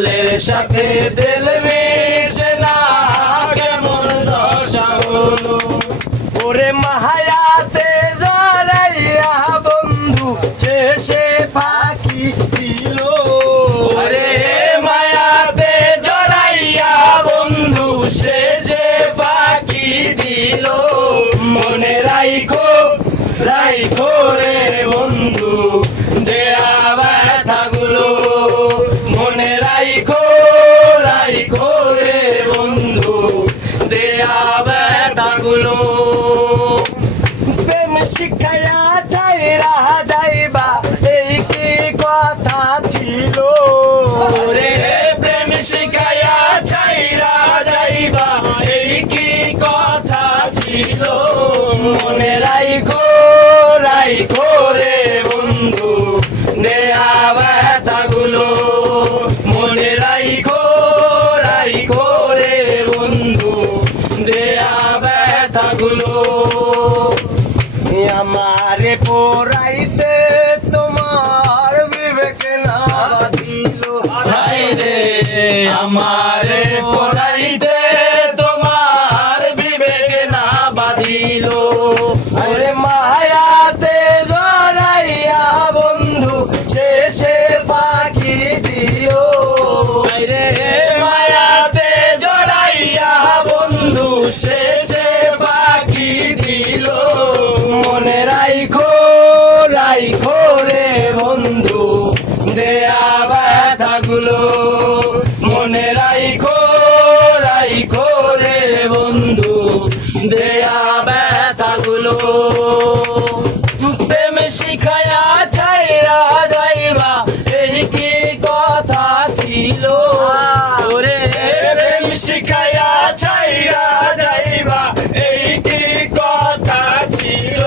জলের সাথে তেল মিশে না কেমন দশা হলো। ওরে মায়াতে জড়াইয়া বন্ধু শেষে ফাঁকি দিল। ওরে মায়াতে জড়াইয়া বন্ধু শেষে ফাঁকি দিল। মনে রাইখো রাইখো রে বন্ধু দেয়া ব্যথাগুলো। মনে রাইখো রাইখো রে বন্ধু দেয়া ব্যথাগুলো। প্রেম শিখাইয়া চাইরা যাইবা এই কি কথা ছিল। ওরে প্রেম শিখাইয়া চাইরা যাইবা এই কি কথা ছিল। মনে রাইখো রাইখো রে বন্ধু দেয়া ব্যথাগুলো। মনে রাইখো রাইখো রে বন্ধু দেয়া ব্যথাগুলো। আমারে পোড়াইতে তোমার বিবেক না বাঁধিল। হায় রে আমারে পড়াইতে তোমার বিবেক না বাঁধিল। ওরে মায়াতে জড়াইয়া বন্ধু শেষে ফাঁকি দিও। রে মায়াতে জড়াইয়া বন্ধু শেষে ফাঁকি দিল। মনে রাইখো রাইখো রে বন্ধু দেয়া ব্যথাগুলো। মনে রাইখো রাইখো রে বন্ধু দেয়া ব্যথাগুলো। প্রেম শিখায়া ছাইরা যাইবা এই কি কথা ছিল। ওরে প্রেম শিখায়া ছাইরা যাইবা এই কি কথা ছিল।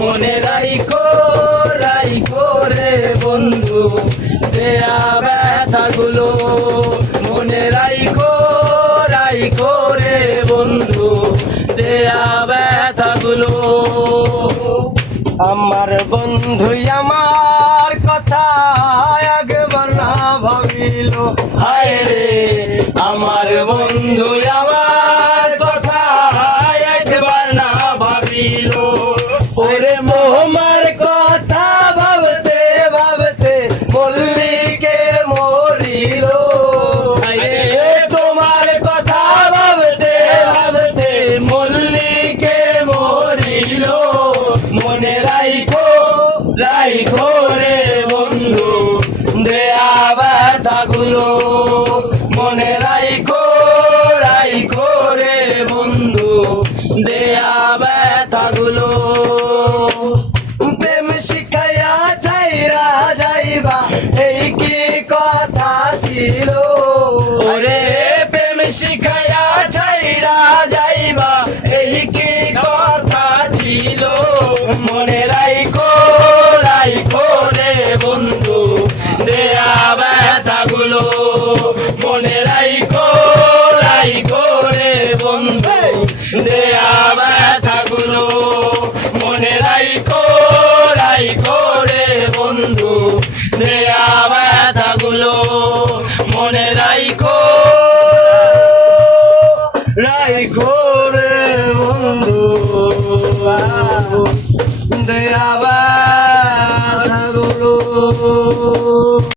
মনে রাইখো রাইখো রে বন্ধু দেয়া ব্যথাগুলো। মনে রাইখো রাইখো রে বন্ধু দেয়া ব্যথাগুলো। আমার বন্ধু আমার কথা একবার না ভাবিল। হায় রে আমার বন্ধু আমার কথা একবার না ভাবিল। ওরে মোহমার কথা ভাবতে ভাবতে মল্লিকে মরিল। হায় রে তোমার কথা ভাবতে ভাবতে মল্লিকে মরিল। মনে রাইখো রাইখো রে বন্ধু দেয়া ব্যথাগুলো।